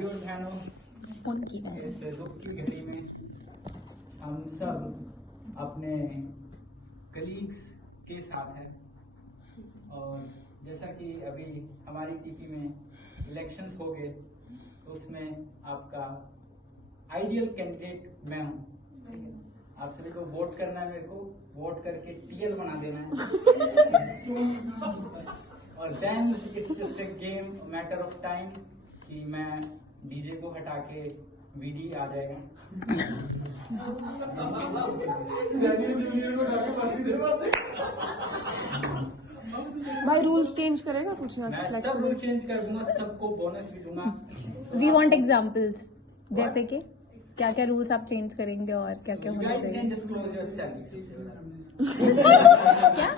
भाइयों और बहनों, उनकी इस दुख की घड़ी में हम सब अपने कलीग्स के साथ हैं। और जैसा कि अभी हमारी टीपी में इलेक्शंस हो गए, तो उसमें आपका आइडियल कैंडिडेट मैं हूँ। आप सभी को वोट करना है, मेरे को वोट करके टीएल बना देना है। और then it's just a game, matter of time कि मैं डीजे को हटा के वीडी आ जाएगा। भाई रूल्स चेंज करेगा कुछ? मैं सब रूल चेंज कर दूंगा, सबको बोनस भी दूंगा। वी वांट एग्जांपल्स, जैसे कि क्या क्या रूल्स आप चेंज करेंगे और क्या क्या होना guys can चाहिए? disclose your salaries. क्या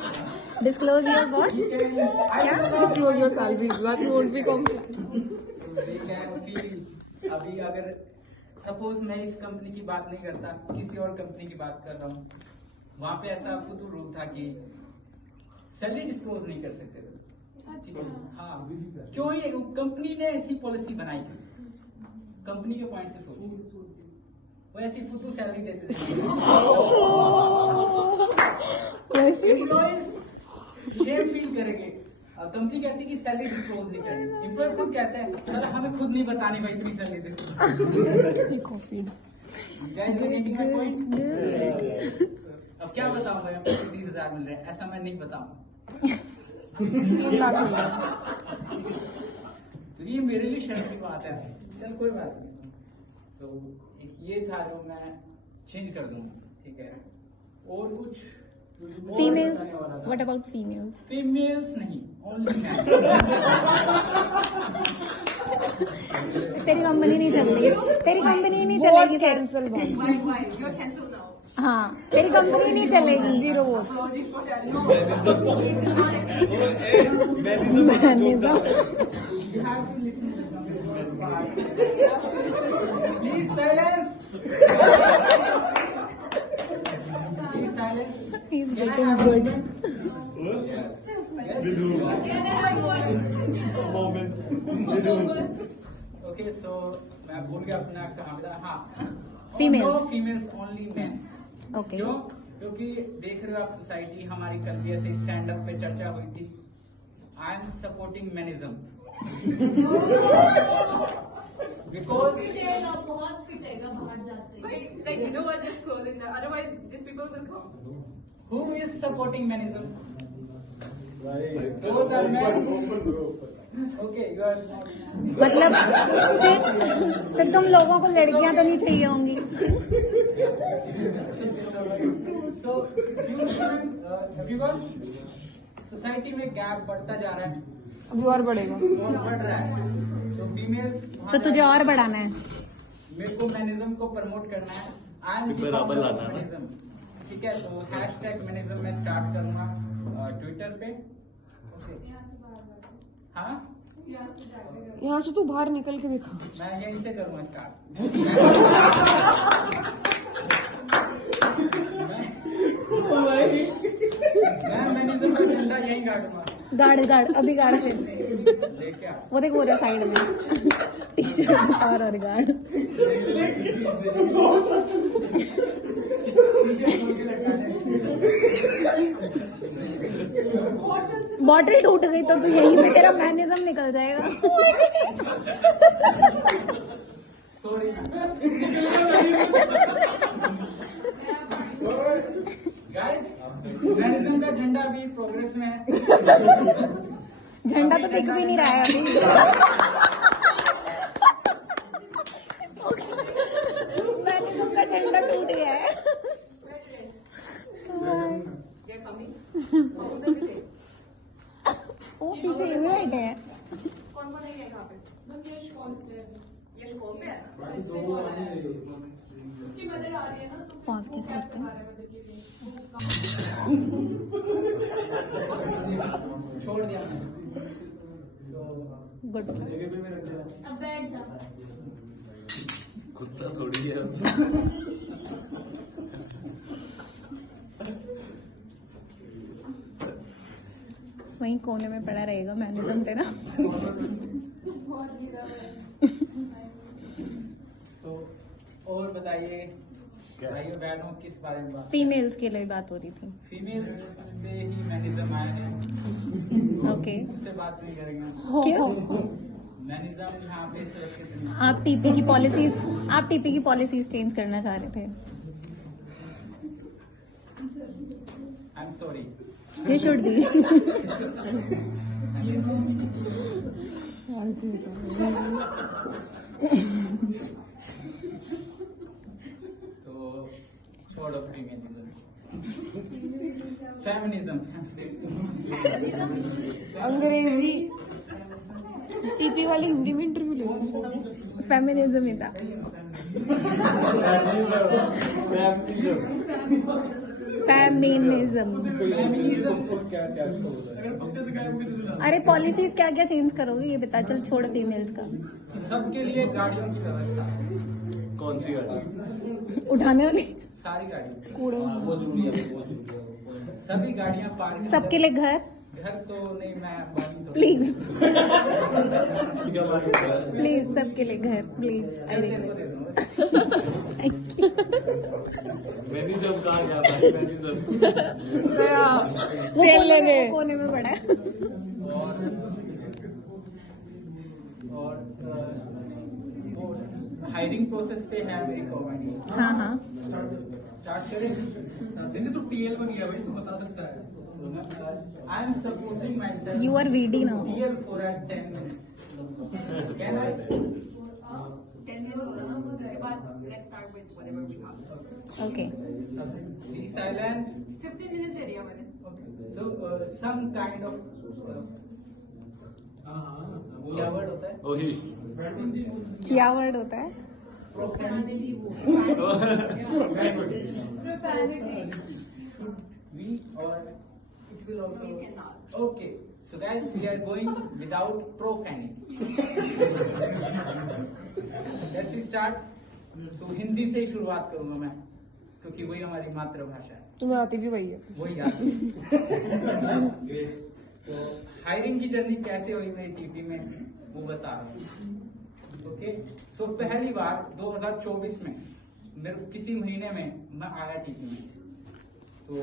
डिस्क्लोज योर व्हाट? क्या Disclose your salaries. That won't be complicated. They can feel, अभी अगर सपोज मैं इस कंपनी की बात नहीं करता, किसी और कंपनी की बात कर रहा हूँ, वहाँ पे ऐसा फुतू रूल था कि सैलरी डिस्क्लोज नहीं कर सकते थे। ठीक है? हाँ, क्यों ये कंपनी ने ऐसी पॉलिसी बनाई? कंपनी के पॉइंट से सोचिए, वो ऐसी फुतू सैलरी देते थे। एम्प्लॉइज शेम फील करेंगे। कंपनी कहती है कि सैलरी डिस्क्लोज नहीं करनी, एम्प्लॉय खुद कहते हैं सर हमें खुद नहीं बतानी भाई इतनी सैलरी देते। Guys, you're getting my point? अब क्या बताऊं भाई, आपको 30,000 मिल रहे हैं, ऐसा मैं नहीं बताऊंगा। तो ये मेरे लिए शर्म की बात है। चल कोई बात नहीं। तो एक ये था जो मैं चेंज कर दूंगा, ठीक है? और कुछ females, what about females? Females नहीं, ओनली मैन। तेरी कंपनी नहीं चल रही, तेरी कंपनी नहीं चलेगी फिर। Cancel भाई. Why? You're cancelled now. हाँ, तेरी कंपनी नहीं चलेगी। Zero vote. Apology for that. No. Manager You have to listen to the part. Please silence. Please silence. He's Can I getting have a good. moment? Yes. Okay, so मैं भूल गया अपना कहाँ था। हाँ, Females. No females, only men. Okay, क्यों? क्योंकि देख रहे हो आप सोसाइटी हमारी कल भी ऐसे स्टैंड अप पे चर्चा हुई थी। आई एम सपोर्टिंग मैनिज्म बिकॉज बहुत पिटेगा बाहर जाते हैं। Like you know what? Just closing that. Otherwise, these people will come. who is supporting मैनिज्म? Those are men. Okay, you are not. मतलब फिर तुम लोगों को लड़कियां तो नहीं चाहिए होंगी? So, everyone, सोसाइटी में गैप बढ़ता जा रहा है अभी और बढ़ेगा. और बढ़ रहा है। So, फीमेल्स तो तुझे और बढ़ाना है। मेरे को मैनिज्म को प्रमोट करना है। आई एम मैनिज्म, ठीक है? तो हैशटैग मैनिज्म में स्टार्ट करूंगा ट्विटर पे। ओके, हाँ, यहाँ से तू बाहर निकल के दिखा. मैं यहीं से करूंगा स्टार्ट। मैं मैनिज्म का झंडा यहीं गाड़ूंगा। गाड़ अभी गाड़ फिर। लेके आ। वो देख वो रहे साइड में टी शर्ट और गाड़। बॉटल टूट गई तो तू यहीं पे तेरा मैनेजम निकल जाएगा। सॉरी गाइस, मैनिज्म का झंडा अभी प्रोग्रेस में है। झंडा तो दिख भी नहीं रहा है अभी। मैनेजम का झंडा टूट गया है। They're coming. वो पीछे ये बैठे हैं। कौन कौन है ये यहाँ पे? यश कॉल पे है। उसकी मदद आ रही है ना? पॉज कैसे करते हैं? छोड़ दिया मैंने। गुड। अब बैठ जा। कुत्ता थोड़ी है। वहीं कोने में पड़ा रहेगा मैनेजम तेरा। बहुत गिरा हुआ है। सो और बताइए भाइयों बहनों किस बारे में बात? फीमेल्स के लिए बात हो रही थी। फीमेल्स से ही मैनिज्म आया है, ओके, उससे बात नहीं करेंगे। क्यों? मैनिज्म यहाँ पे सुरक्षित नहीं। आप टीपी की पॉलिसीज चेंज करना चाह रहे थे। I am sorry. You should be. तो छोड़ो फेमिनिज्म। अंग्रेजी टीपी वाली हिंदी में इंटरव्यू ले रही थी। फेमिनिज्म ही था। फेमिनिज्म। अरे पॉलिसीज क्या क्या चेंज करोगे ये बता। चल छोड़ फीमेल्स का। सबके लिए गाड़ियों की व्यवस्था, कौन सी गाड़ी? उठाने वाली सारी गाड़ियों कूड़े वो जरूरी है, वो जरूरी है। सभी गाड़ियाँ पार्क। सबके लिए घर। घर तो नहीं, मैं बाकी तो प्लीज क्या बात है? प्लीज सबके लिए घर प्लीज। आई तेरे को दे रिक्वेस्ट। दूंगा। मैंने जब कहा जाता है मैंने जब वो कोने में पड़ा है। और वो हायरिंग प्रोसेस पे है एक कॉमेडी हाँ हाँ। स्टार्ट करें। दिन तो टीएल बन गया भाई, तू बता सकता है। I am supposing my self You are VD now. TL for 10 minutes. Can I? 10 minutes हो रहा ना, उसके बाद let's start with whatever we have. Okay. Be silence. 15 minutes दे दिया मैंने. So some kind of क्या वर्ड होता है? वही क्या वर्ड होता है? Profanity. Profanity. We or it will also. You cannot. Okay. So guys, we are going without profanity. Let's start. So Hindi से ही शुरुआत करूंगा मैं, क्योंकि वही हमारी मातृभाषा है, तुम्हें आती भी वही है। वही आती है। तो हायरिंग की जर्नी कैसे हुई मेरी टीपी में वो बता रहा हूँ। ओके, सो पहली बार 2024 में मेरे किसी महीने में मैं आया टीपी में, तो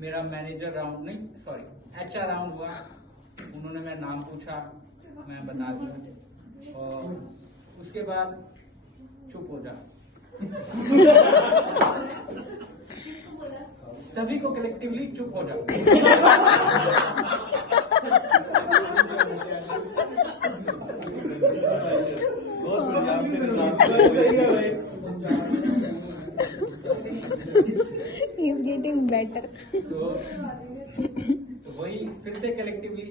मेरा मैनेजर राउंड नहीं सॉरी HR राउंड हुआ। उन्होंने मेरा नाम पूछा, मैं बता दिया, और उसके बाद चुप हो जा। सभी को कलेक्टिवली चुप हो जा। बहुत बढ़िया He's getting better. तो वही फिर से कलेक्टिवली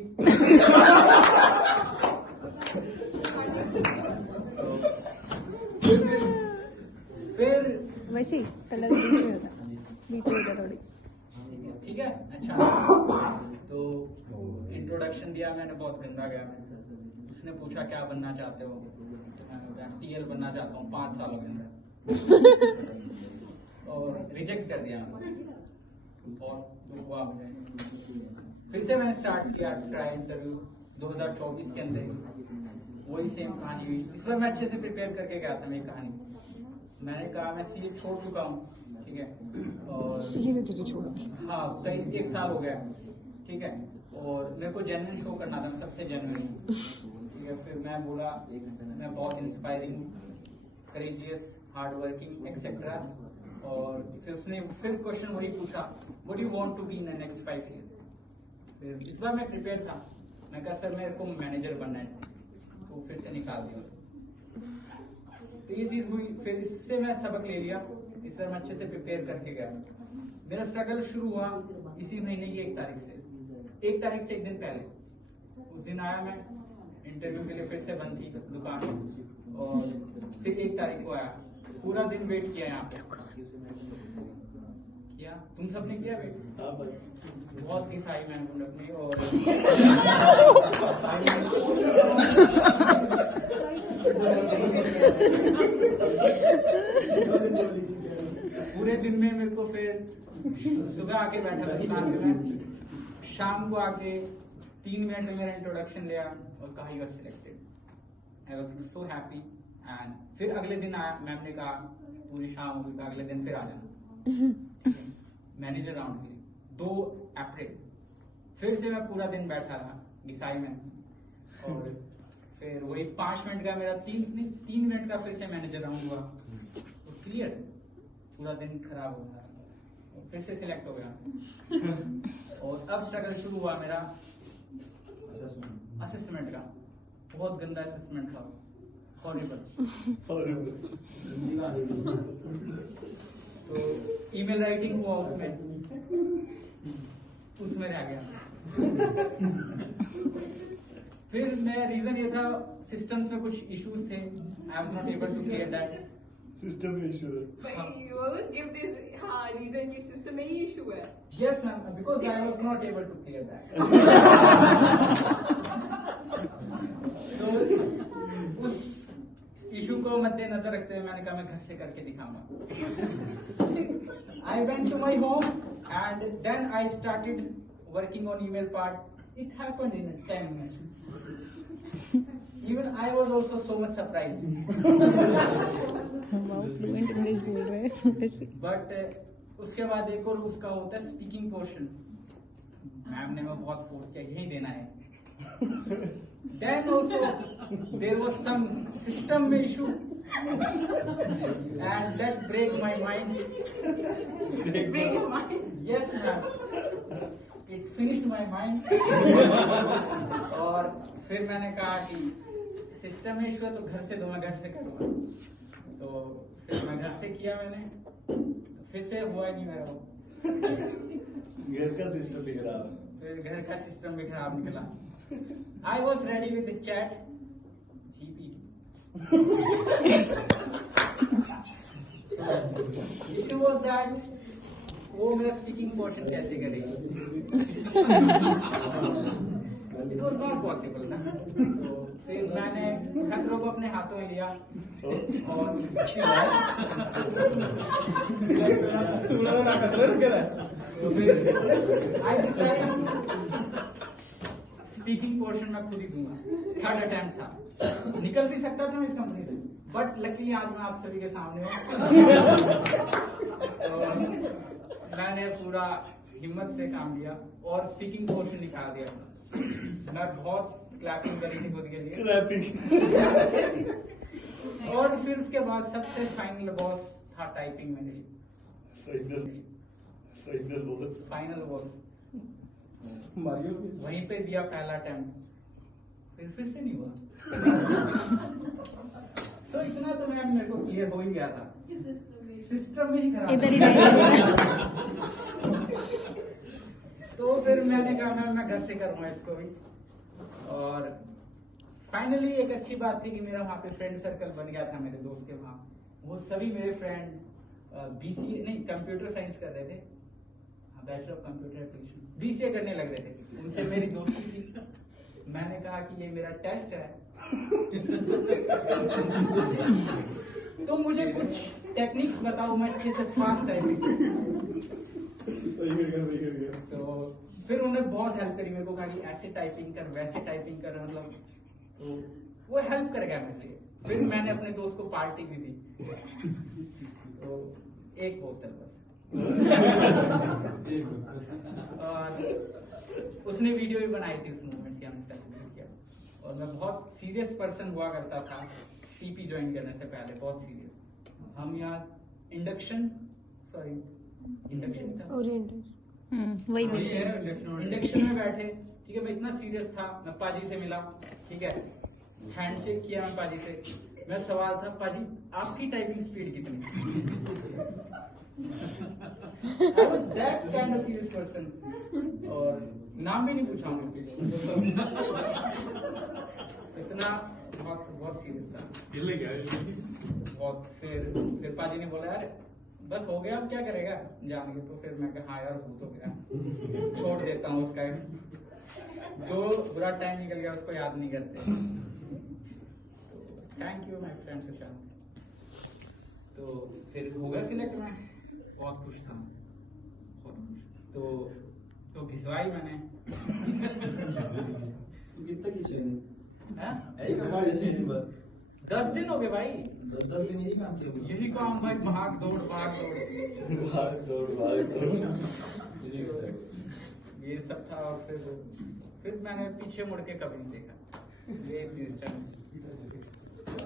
फिर वशी पहले बीच में होता, बीच में होता थोड़ी। ठीक है। अच्छा, तो इंट्रोडक्शन दिया मैंने, बहुत गंदा गया मैं। उसने पूछा क्या बनना चाहते हो? टीएल बनना चाहता हूँ 5 सालों के अंदर, और रिजेक्ट कर दिया मैंने। बहुत दुख हुआ मुझे। फिर से मैंने स्टार्ट किया ट्राई इंटरव्यू 2024 के अंदर ही, वही सेम कहानी हुई। इस बार मैं अच्छे से प्रिपेयर करके गया था मेरी कहानी। मैंने कहा मैं सीए छोड़ चुका हूँ, ठीक है, और ये नहीं तुझे छोड़ा। हाँ कई 1 साल हो गया, ठीक है, और मेरे को जेन्युइन शो करना था, मैं सबसे जेन्युइन हूँ, ठीक है। फिर मैं बोला मैं बहुत inspiring, courageous, hard working etcetera. और फिर उसने फिर क्वेश्चन वही पूछा, what you want to be in the next 5 years। फिर इस बार मैं प्रिपेयर था, मैं कहा सर मेरे को मैनेजर बनना है, तो फिर से निकाल दिया। तो ये चीज हुई, फिर इससे मैं सबक ले लिया। इस बार मैं अच्छे से प्रिपेयर करके गया। मेरा स्ट्रगल शुरू हुआ इसी महीने की 1 तारीख से। 1 तारीख से 1 दिन पहले उस दिन आया मैं इंटरव्यू के लिए, फिर से बंद थी दुकान, और फिर 1 तारीख को आया। पूरा दिन वेट किया यहाँ पे, किया, तुम सबने किया वेट? बहुत घिसाई मैंने अपनी, और पूरे दिन में मेरे को फिर सुबह आके बैठा था दुकान पे, मैं शाम को आके 3 मिनट में मेरा इंट्रोडक्शन लिया और कहा you are selected. I was so happy, and फिर अगले दिन आया, मैम ने कहा पूरी शाम हो गई, अगले दिन फिर आ जाना मैनेजर राउंड के लिए। 2 अप्रैल फिर से मैं पूरा दिन बैठा रहा घिसाई में, और फिर वही 5 मिनट का मेरा 3 मिनट का फिर से मैनेजर राउंड हुआ, तो क्लियर पूरा दिन खराब हो गया, फिर से सिलेक्ट हो गया। और अब स्ट्रगल शुरू हुआ मेरा असेसमेंट का। बहुत गंदा असेसमेंट था, हॉरिबल। तो ईमेल राइटिंग हुआ, उसमें रह गया। फिर मैं रीजन ये था सिस्टम्स में कुछ इश्यूज थे, I was not able to clear that. System में इशू है। But you always give this reason कि system में ही issue है. Yes ma'am, because I was not able to clear that. तो उस इशू को मद्देनजर रखते हुए मैंने कहा मैं घर से करके दिखाऊंगा। I went to my home and then I started working on email part. It happened in 10 minutes. Even I was also so much surprised. Wow, fluent English बोल रहे हैं। बट उसके बाद एक और उसका होता है स्पीकिंग पोर्शन। मैम ने मैं बहुत फोर्स किया यही देना है। Then also there was some system में issue and that break my mind. Break your mind. Yes ma'am, it finished my mind. और फिर मैंने कहा कि सिस्टम में इशू है तो घर से दो, मैं घर से करूँगा। तो फिर मैं घर से किया मैंने, फिर से हुआ नहीं मेरा वो। घर का सिस्टम भी खराब है। फिर घर का सिस्टम भी खराब निकला। I was ready with chat GPT. Issue was that वो मेरा स्पीकिंग पोर्शन कैसे करेगी। इट वाज नॉट पॉसिबल ना। तो फिर मैंने खतरों को अपने हाथों में लिया और तो फिर आई डिसाइड स्पीकिंग पोर्शन मैं खुद ही दूंगा। 3rd अटेम्प्ट था, निकल भी सकता था मैं इस कंपनी से, बट लकीली आज मैं आप सभी के सामने हूँ। तो मैंने पूरा हिम्मत से काम लिया और स्पीकिंग पोर्शन निकाल दिया। मैं बहुत क्लैपिंग करी थी खुद के लिए। और फिर उसके बाद सबसे फाइनल बॉस था टाइपिंग में मेरी। फाइनल बॉस वहीं पे दिया पहला अटेम्प्ट, फिर से नहीं हुआ। तो इतना तो मैम मेरे को क्लियर हो ही गया था, सिस्टम में ही खराब। इधर ही रहेगा। तो फिर मैंने कहा मैम मैं घर से करूँगा इसको भी। और फाइनली एक अच्छी बात थी कि मेरा वहाँ पे फ्रेंड सर्कल बन गया था मेरे दोस्त के वहाँ। वो सभी मेरे फ्रेंड बीसीए नहीं कंप्यूटर साइंस कर रहे थे, bachelor of computer application, BCA करने लग रहे थे। उनसे मेरी दोस्ती थी। मैंने कहा कि ये मेरा टेस्ट है तो मुझे कुछ टेक्निक्स बताओ, मैं अच्छे से फास्ट टाइपिंग। तो फिर उन्होंने बहुत हेल्प करी मेरे को, कहा कि ऐसे टाइपिंग कर वैसे टाइपिंग कर, मतलब तो वो हेल्प कर गया मेरे लिए। फिर मैंने अपने दोस्त को पार्टी भी दी, तो एक बोतल बस। और उसने वीडियो भी बनाई थी उस मूवमेंट की, हमने सेलिब्रेट किया। और मैं बहुत सीरियस पर्सन हुआ करता था टीपी ज्वाइन करने से पहले, बहुत सीरियस। हम यहाँ इंडक्शन वही इंडक्शन में बैठे, ठीक है। मैं इतना सीरियस था, मैं पाजी से मिला, ठीक है, हैंडशेक किया मैं पाजी से। मैं सवाल था, पाजी आपकी टाइपिंग स्पीड कितनी? I was that kind of serious person। और नाम भी नहीं पूछा उनके, इतना बहुत सीरियस था बहुत। फिर पाजी ने बोला यार बस हो गया, अब क्या करेगा जान के। तो फिर मैं कहा हाँ यार भूत हो गया, छोड़ देता हूँ उसका, जो बुरा टाइम निकल गया उसको याद नहीं करते। Thank you my friend Sushant. तो फिर हो गया सिलेक्ट, मैं बहुत खुश था, बहुत खुश। तो घिसवाई मैंने। 10 दिन हो गए भाई। 10 दिन यही काम किया। यही काम भाई, भाग दौड़ भाग दौड़। भाग दौड़ भाग दौड़। ये सब था और फिर मैंने पीछे मुड़ के कभी नहीं देखा। ये इंस्टेंट